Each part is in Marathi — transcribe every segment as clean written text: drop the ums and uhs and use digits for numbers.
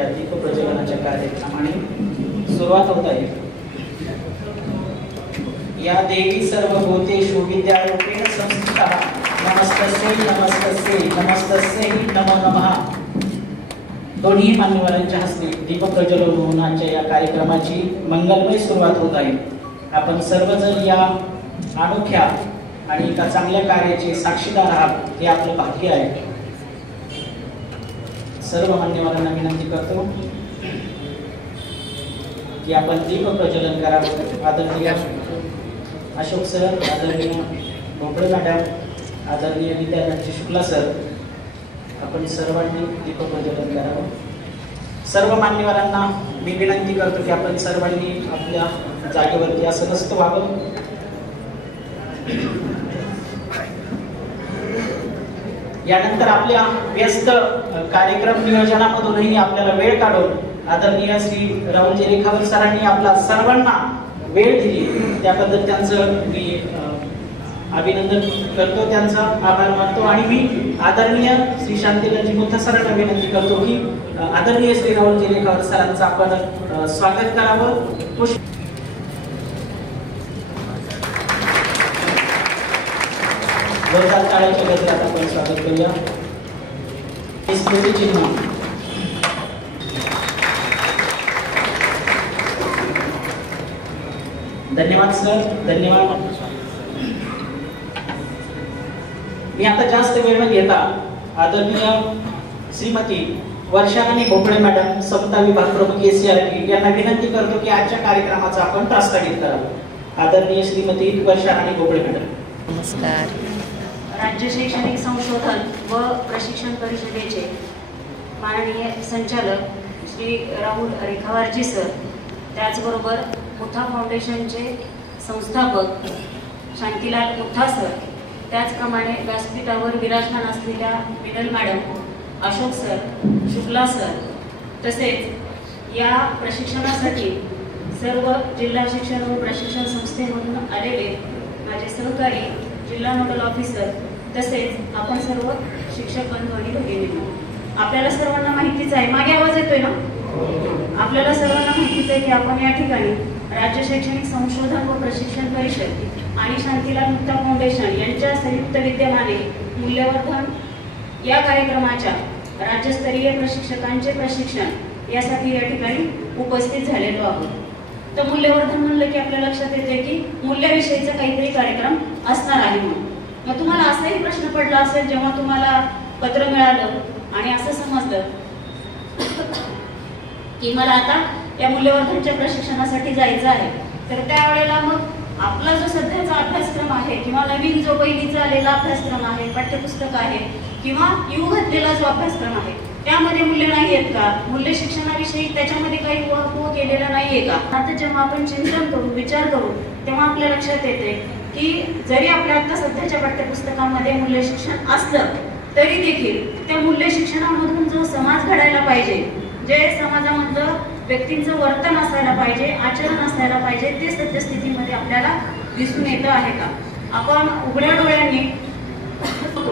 या दीप प्रज्वलनाच्या कार्यक्रमाने सुरुवात होत आहे। या देवी सर्वभूतेषु विद्यारूपेण संस्थिता नमस्तस्यै नमस्तस्यै नमस्तस्यै नमो नमः। दोन्ही मान्यवरांच्या हस्ते दीप प्रज्वलनाच्या या कार्यक्रमाची मंगलमय सुरुवात होत आहे। आपण सर्वजण या अनोख्या आणि एका चांगल्या कार्याचे साक्षीदार आहात हे आपलं भाग्य आहे। सर्व मान्यवरांना विनंती करतो की आपण दीप प्रज्वलन करावं। आदरणीय अशोक सर, आदरणीय भोपळे मॅडम, आदरणीय विद्यार्थी शुक्ला सर, आपण सर्वांनी दीप प्रज्वलन करावं। सर्व मान्यवरांना मी विनंती करतो की आपण सर्वांनी आपल्या जागेवरती आसनस्थ व्हावं। यानंतर आपल्या व्यस्त कार्यक्रम नियोजनामधूनही आपल्याला वेळ काढून आदरणीय श्री राहुलजी रेखावर सरांनी आपला सर्वांना वेळ दिली, त्याबद्दल त्यांचं मी अभिनंदन करतो, त्यांचा आभार मानतो। आणि मी आदरणीय श्री शांतीलालजी मुथा सरांना विनंती करतो की आदरणीय श्री राहुलजी रेखावर सरांचं आपण स्वागत करावं। जोरदार टाळ्यांच्या गजरात आपण स्वागत करूया। स्मृती चिन्ह धन्यवाद सर, धन्यवाद। मी आता जास्त वेळ न घेता आदरणीय श्रीमती वर्षाराणी भोपळे मॅडम, समता विभाग प्रमुख एसीआरटी यांना विनंती करतो की आजच्या कार्यक्रमाचा आपण प्रास्ताविक करावं। आदरणीय श्रीमती वर्षाराणी भोपळे मॅडम। नमस्कार। राज्य शैक्षणिक संशोधन व प्रशिक्षण परिषदेचे माननीय संचालक श्री राहुल रेखावारजी सर, त्याचबरोबर मुथा फाउंडेशनचे संस्थापक शांतीलाल मुथा सर, त्याचप्रमाणे व्यासपीठावर विराजमान असलेल्या Minal madam, Ashok sir, Shukla sir, तसेच या प्रशिक्षणासाठी सर्व जिल्हा शिक्षण व प्रशिक्षण संस्थेमधून आलेले माझे सहकारी जिल्हा नोडल ऑफिसर, तसेच आपण सर्व शिक्षक बंधू आणि भगिनी, आपल्याला सर्वांना माहितीच आहे, मागे आवाज येतोय ना? आपल्याला सर्वांना माहितीच आहे की आपण या ठिकाणी राज्य शैक्षणिक संशोधन व प्रशिक्षण परिषद आणि शांतीलाल मुथा फाउंडेशन यांच्या संयुक्त विद्यमाने मूल्यवर्धन या कार्यक्रमाच्या राज्यस्तरीय प्रशिक्षकांचे प्रशिक्षण यासाठी या ठिकाणी उपस्थित झालेलो आहोत। तर मूल्यवर्धन म्हणलं की आपल्या लक्षात येते की मूल्याविषयीचा काहीतरी कार्यक्रम असणार आहे म्हणून। मग तुम्हाला असाही प्रश्न पडला असेल जेव्हा तुम्हाला पत्र मिळालं आणि असं समजलं की मला आता या मूल्यवर्धनच्या प्रशिक्षणासाठी जायचं आहे, तर त्यावेळेला मग आपला जो सध्याचा अभ्यासक्रम आहे किंवा नवीन जो पहिलीचा आलेला अभ्यासक्रम आहे, पाठ्यपुस्तक आहे किंवा येऊ घातलेला जो अभ्यासक्रम आहे त्यामध्ये मूल्य नाही आहेत का? मूल्य शिक्षणाविषयी त्याच्यामध्ये काही उहापोह केलेला नाहीये का? आता जेव्हा आपण चिंतन करू, विचार करू, तेव्हा आपल्या लक्षात येते की जरी आपल्या आता सध्याच्या पाठ्यपुस्तकामध्ये मूल्य शिक्षण असलं तरी देखील त्या मूल्य शिक्षणामधून जो समाज घडायला पाहिजे, जे समाजामधलं व्यक्तींचं वर्तन असायला पाहिजे, आचरण असायला पाहिजे, ते सत्यस्थितीमध्ये आपल्याला दिसून येतं आहे का? आपण उघड्या डोळ्यांनी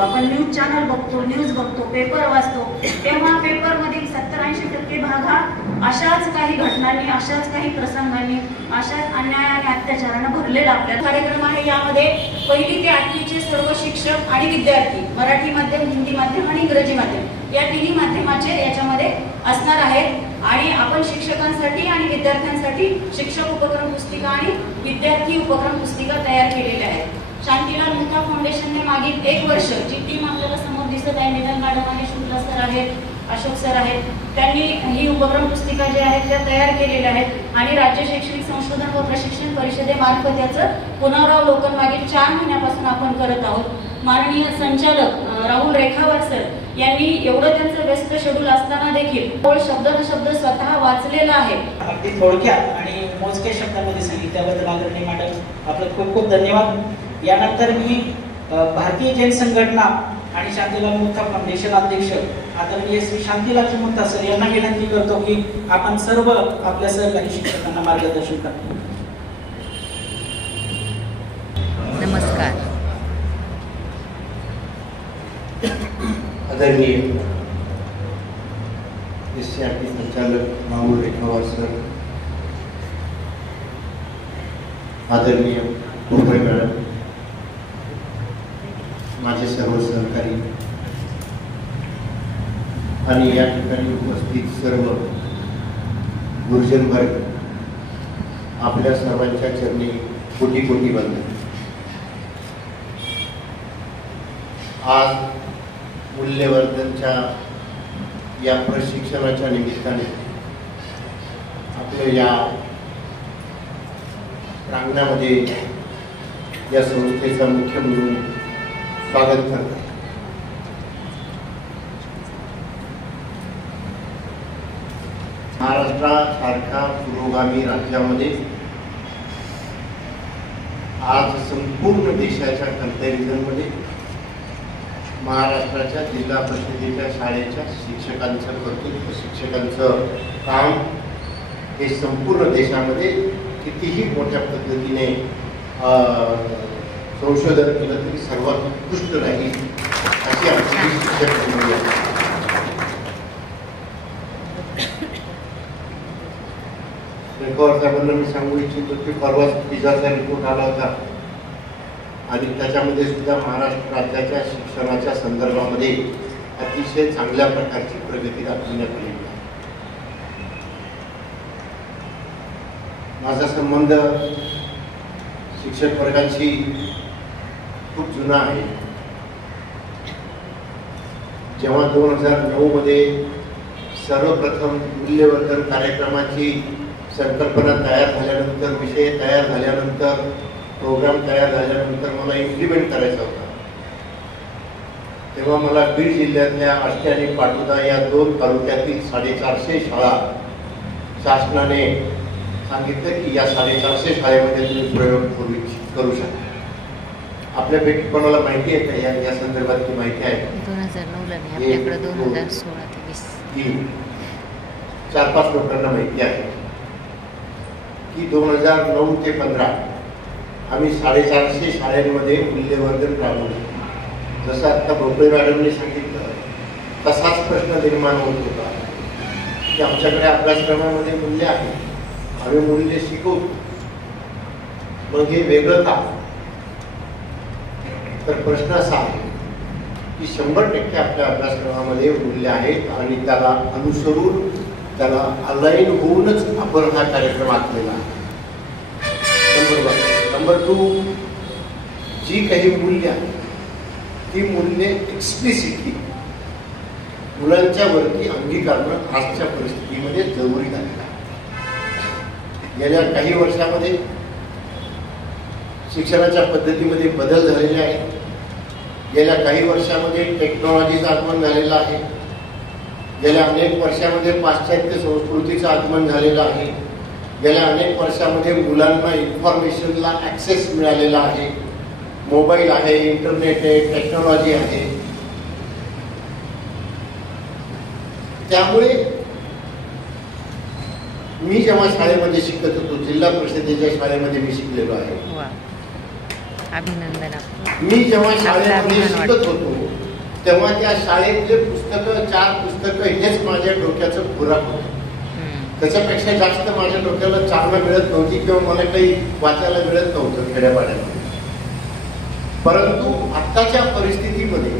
आपण न्यूज चॅनल बघतो, न्यूज बघतो, पेपर वाचतो, तेव्हा पेपरमधील 70-80% भाग हा अशाच काही घटनांनी, अशाच काही प्रसंगांनी, अशाच अन्याय आणि अत्याचारानं भरलेला आपला कार्यक्रम आहे। यामध्ये 1ली ते 8वीचे सर्व शिक्षक आणि विद्यार्थी, मराठी माध्यम, हिंदी माध्यम आणि इंग्रजी माध्यम या तिन्ही माध्यमाचे याच्यामध्ये असणार आहेत। आणि आपण शिक्षकांसाठी आणि विद्यार्थ्यांसाठी शिक्षक उपक्रम पुस्तिका आणि विद्यार्थी उपक्रम पुस्तिका तयार केलेल्या आहेत। शांतीलाल मुथा फाउंडेशनने मागील 1 वर्ष जी टीम आपल्याला समोर दिसत आहे, मिनल मॅडम आणि शुक्ला सर आहेत, अशोक सर आहेत, त्यांनी ही उपक्रम पुस्तिका ज्या आहेत त्या तयार केलेल्या आहेत आणि राज्य शैक्षणिक संशोधन व प्रशिक्षण परिषदेमार्फत याचं पुनरावलोकन मागील 4 महिन्यापासून आपण करत आहोत। माननीय संचालक राहुल रेखावर सर यांनी एवढं त्यांचं व्यस्त शेड्यूल असताना देखील शब्द न शब्द स्वतः वाचलेला आहे। अगदी थोडक्यात आणि मोजक्या शब्दांमध्ये सांगितलं त्याबद्दल आदरणीय मॅडम आपलं खूप खूप धन्यवाद। यानंतर मी भारतीय जैन संघटना आणि शांतीलाल मुथा फाउंडेशन अध्यक्ष आदरणीय श्री शांतीलालजी मुथा सर यांना विनंती करतो की आपण सर्व आपल्या सहकारी शिक्षकांना मार्गदर्शन करा। नमस्कार। आदरणीय SCRT संचालक राहुल रेखावार सर, आदरणीय भोपळे मॅडम, माझे सर्व सहकारी आणि या ठिकाणी उपस्थित सर्व गुरुजन वर्ग, आपल्या सर्वांच्या चरणी कोटी कोटी वंदन. आज मूल्यवर्धनच्या या प्रशिक्षणाच्या निमित्ताने आपल्या या प्रांगणामध्ये या संस्थेचा मुख्य म्हणून स्वागत करतो. महाराष्ट्रासारख्या पुरोगामी राज्यामध्ये आज संपूर्ण देशाच्या कंपॅरिझनमध्ये महाराष्ट्राच्या जिल्हा परिषदेच्या शाळेच्या शिक्षकांचं कर्तृत्व, शिक्षकांचं काम हे संपूर्ण देशामध्ये कितीही मोठ्या पद्धतीने संशोधन केलं तरी सर्वात उत्कृष्ट राहील अशी आमची शिक्षक मंडळी आहे. रेकॉर्ड साहेबांना मी सांगू इच्छितो की परवाच पिझाचा रिपोर्ट आला होता आणि त्याच्यामध्ये सुद्धा महाराष्ट्र राज्याच्या शिक्षणाच्या संदर्भामध्ये अतिशय चांगल्या प्रकारची प्रगती दाखवण्यात आली. माझा संबंध शिक्षक वर्गाशी खूप जुना आहे. जेव्हा 2009 मध्ये सर्वप्रथम मूल्यवर्धन कार्यक्रमाची संकल्पना तयार झाल्यानंतर, विषय तयार झाल्यानंतर, प्रोग्राम तयार झाल्यानंतर मला इम्प्लिमेंट करायचा होता, तेव्हा मला बीड जिल्ह्यातल्या आष्टे आणि पाटोदा या 2 तालुक्यातील 450 शाळा शासनाने सांगितलं की या 450 शाळेमध्ये तुम्ही प्रयोग करू शकता. आपल्यापैकी कोणाला माहिती आहे का या संदर्भातली माहिती आहे? 2009 आपल्याकडे 2016 ते 20 4-5 लोकांना माहिती आहे की 2009 ते 15 आम्ही 450 शाळांमध्ये मूल्यवर्धन राबवलं. जसं आता भोपळे मॅडमने सांगितलं तसाच प्रश्न निर्माण होत होता की आमच्याकडे अभ्यासक्रमामध्ये मूल्य आहे, आम्ही मूल्य शिकवतो, मग हे वेगळं का? तर प्रश्न असा आहे की 100% आपल्या अभ्यासक्रमामध्ये मूल्य आहेत आणि त्याला अनुसरून, त्याला अलाइन होऊनच आपण हा कार्यक्रम आखलेला आहे. नंबर 2, जी काही मूल्य आहेत ती मूल्ये एक्सप्लिसिटली मुलांच्या वरती अंगीकारणं आजच्या परिस्थितीमध्ये जरुरी झालेलं आहे. गेल्या काही वर्षामध्ये शिक्षणाच्या पद्धतीमध्ये बदल झालेले आहेत. गेल्या काही वर्षामध्ये टेक्नॉलॉजीचं आगमन झालेलं आहे. गेल्या अनेक वर्षामध्ये पाश्चात्य संस्कृतीचं आगमन झालेलं आहे. गेल्या अनेक वर्षामध्ये मुलांना इन्फॉर्मेशनला ॲक्सेस मिळालेला आहे. मोबाईल आहे, इंटरनेट आहे, टेक्नॉलॉजी आहे. त्यामुळे मी जेव्हा शाळेमध्ये शिकत होतो, जिल्हा परिषदेच्या शाळेमध्ये मी शिकलेलो आहे. अभिनंदन. मी जेव्हा शाळेमध्ये शिकत होतो तेव्हा त्या शाळेतले पुस्तकं, 4 पुस्तकं हेच माझ्या डोक्याचं खुराक होतं. त्याच्यापेक्षा जास्त माझ्या डोक्याला चालना मिळत नव्हती किंवा मला काही वाचायला मिळत नव्हतं खेड्यापाड्यामध्ये. परंतु आत्ताच्या परिस्थितीमध्ये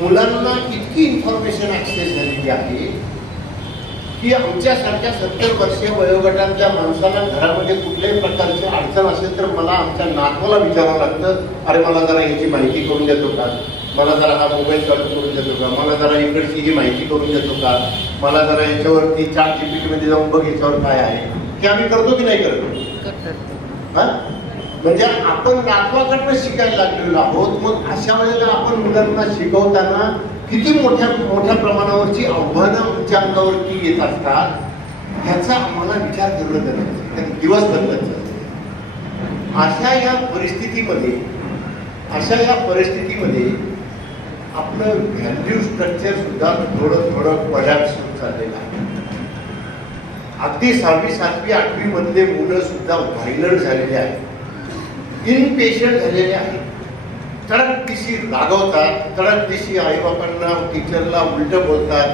मुलांना इतकी इन्फॉर्मेशन ॲक्सेस झालेली आहे की आमच्यासारख्या 70 वर्षीय वयोगटातल्या माणसाला घरामध्ये कुठल्याही प्रकारची अडचण असेल तर मला आमच्या नातवाला विचारावं लागतं, अरे मला जरा याची माहिती करून देतो का, मला जरा हा मोबाईल चालू करून देतो का, मला जरा इकडची ही माहिती करून देतो का, मला जरा याच्यावरती ChatGPT मध्ये जाऊन बघ याच्यावर काय आहे. की आम्ही करतो की नाही करतो? हा, म्हणजे आपण नातवाकडनं शिकायला लागलेलो आहोत. मग अशा वेळेला आपण मुलांना शिकवताना किती मोठ्या प्रमाणावरची आव्हानं आमच्या अंगावरती येत असतात ह्याचा आम्हाला विचार करणं गरजेचं आहे. दिवस बदलत जातो. अशा या परिस्थितीमध्ये आपलं व्हॅल्यू स्ट्रक्चर सुद्धा थोडं कोलॅप्स होत चाललेलं आहे. अगदी 6वी, 7वी, 8वी मधले मुलं सुद्धा व्हायलंट झालेले आहेत, इनपेशंट झालेले आहेत. तडक दिशी रागवतात, तडक दिशी आईबापांना टीचरला उलट बोलतात,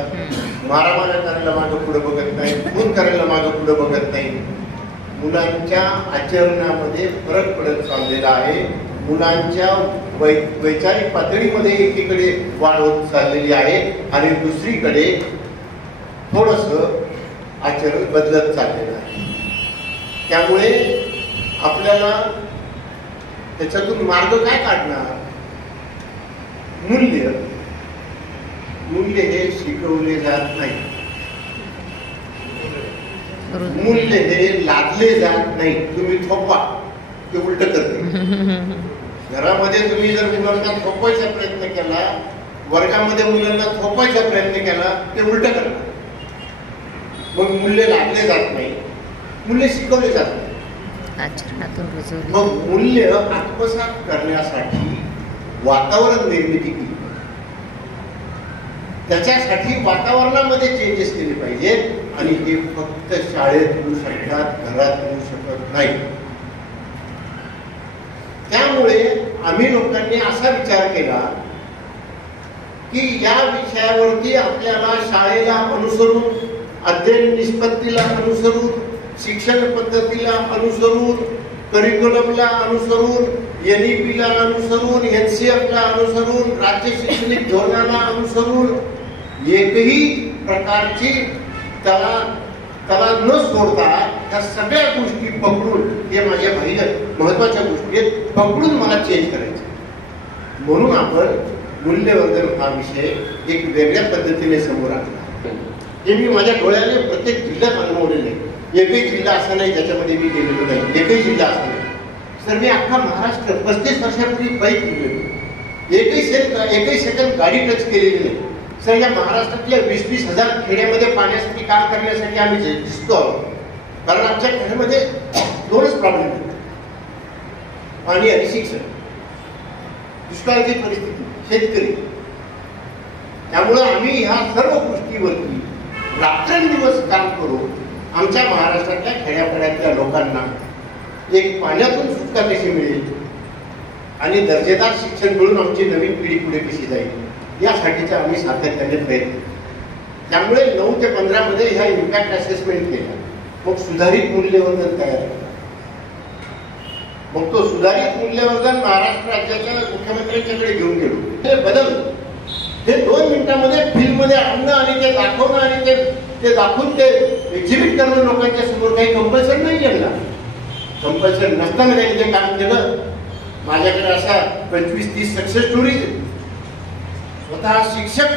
मारामाऱ्या करायला मागं पुढे बघत नाही, खून करायला मागं पुढे बघत नाही. मुलांच्या आचरणामध्ये फरक पडत चाललेला आहे. मुलांच्या वैचारिक पातळीमध्ये एकीकडे वाढ होत चाललेली आहे आणि दुसरीकडे थोडस आचरण बदलत चाललेलं आहे. त्यामुळे आपल्याला त्याच्यातून मार्ग काय काढणार? मूल्य हे शिकवले जात नाही, मूल्य हे लादले जात नाही. तुम्ही थोपा ते उलट करते. घरामध्ये तुम्ही जर मुलांना थोपवायचा प्रयत्न केला, वर्गामध्ये मुलांना थोपवायचा प्रयत्न केला, ते उलट करणार. मग मूल्य लादले जात नाही, मूल्य शिकवले जात नाही. मग मूल्य आत्मसात करण्यासाठी वातावरण निर्मिती केली, त्याच्यासाठी वातावरणामध्ये चेंजेस केले पाहिजेत आणि हे फक्त शाळेत होऊ शकतात, घरात होऊ शकत नाही. त्यामुळे आम्ही लोकांनी असा विचार केला की या विषयावरती आपल्याला शाळेला अनुसरून, अध्ययन निष्पत्तीला अनुसरून, शिक्षण पद्धतीला अनुसरून, करिक्युलमला अनुसरून, NEP ला अनुसरून, NCF ला अनुसरून, राज्य शैक्षणिक धोरणाला अनुसरून एकही प्रकारची त्याला न सोडता त्या सगळ्या गोष्टी पकडून, हे माझ्या महत्वाच्या गोष्टी आहेत, पकडून मला चेंज करायचे. म्हणून आपण मूल्यवर्धन हा विषय एक वेगळ्या पद्धतीने समोर आणला. हे मी माझ्या डोळ्याने प्रत्येक जिल्ह्यात अनुभवलेले आहे. एकही जिल्हा असा नाही ज्याच्यामध्ये मी गेलेलो नाही, एकही जिल्हा असा नाही. सर मी अख्खा महाराष्ट्र 35 वर्षापूर्वी बाईक गेलो, एकही सेकंद गाडी टच केलेली नाही. सर या महाराष्ट्रातल्या 20-20 हजार खेड्यामध्ये पाण्यासाठी काम करण्यासाठी आम्ही दिसतो आहोत. कारण आमच्या खेड्यामध्ये दोनच प्रॉब्लेम आहेत, पाणी आणि शिक्षण, दुष्काळाची परिस्थिती, शेतकरी. त्यामुळे आम्ही ह्या सर्व गोष्टीवरती रात्रंदिवस काम करून आमच्या महाराष्ट्रातल्या खेड्यापाड्यातल्या लोकांना एक पाण्यातून सुटका कशी मिळेल आणि दर्जेदार शिक्षण मिळून आमची नवीन पिढी पुढे कशी जाईल, यासाठीचा आम्ही सातत्याने प्रयत्न. त्यामुळे 9 ते 15 मध्ये ह्या इम्पॅक्ट असेसमेंट केला. मग सुधारित मूल्यवर्धन तयार केलं. मग तो सुधारित मूल्यवर्धन महाराष्ट्र राज्याच्या मुख्यमंत्र्यांच्याकडे घेऊन गेलो. हे बदल हे 2 मिनिटांमध्ये फिल्ममध्ये आणणं आणि ते दाखवणं आणि ते दाखवून ते एक्झिबिट करणं लोकांच्या समोर काही कंपल्सन नाही केला. कंपल्सन नसताना त्यांनी ते काम केलं. माझ्याकडे अशा 25-30 सक्सेस स्टोरीज. स्वतः शिक्षक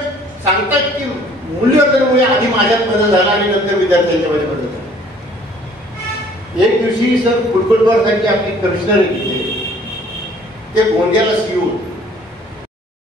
सांगतात की मूल्यवर्धनामुळे आधी माझ्यात बदल झाला आणि नंतर विद्यार्थ्यांच्या मध्ये बदल झाला. एक दिवशी सर फुलकुटवारसाठी आपली कमिशनर घेतले, ते गोंदियाला CEO